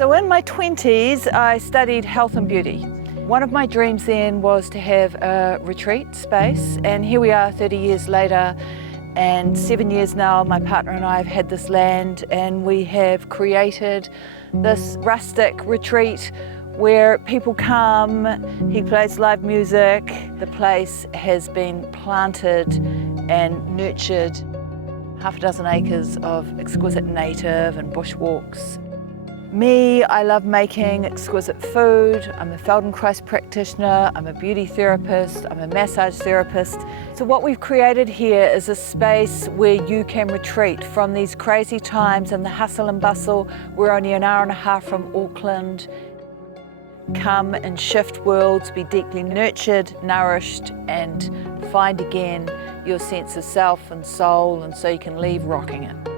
So in my 20s, I studied health and beauty. One of my dreams then was to have a retreat space, and here we are 30 years later, and 7 years now my partner and I have had this land, and we have created this rustic retreat where people come. He plays live music. The place has been planted and nurtured. Half a dozen acres of exquisite native and bushwalks. Me, I love making exquisite food. I'm a Feldenkrais practitioner, I'm a beauty therapist, I'm a massage therapist. So what we've created here is a space where you can retreat from these crazy times and the hustle and bustle. We're only an hour and a half from Auckland. Come and shift worlds, be deeply nurtured, nourished, and find again your sense of self and soul, and so you can leave rocking it.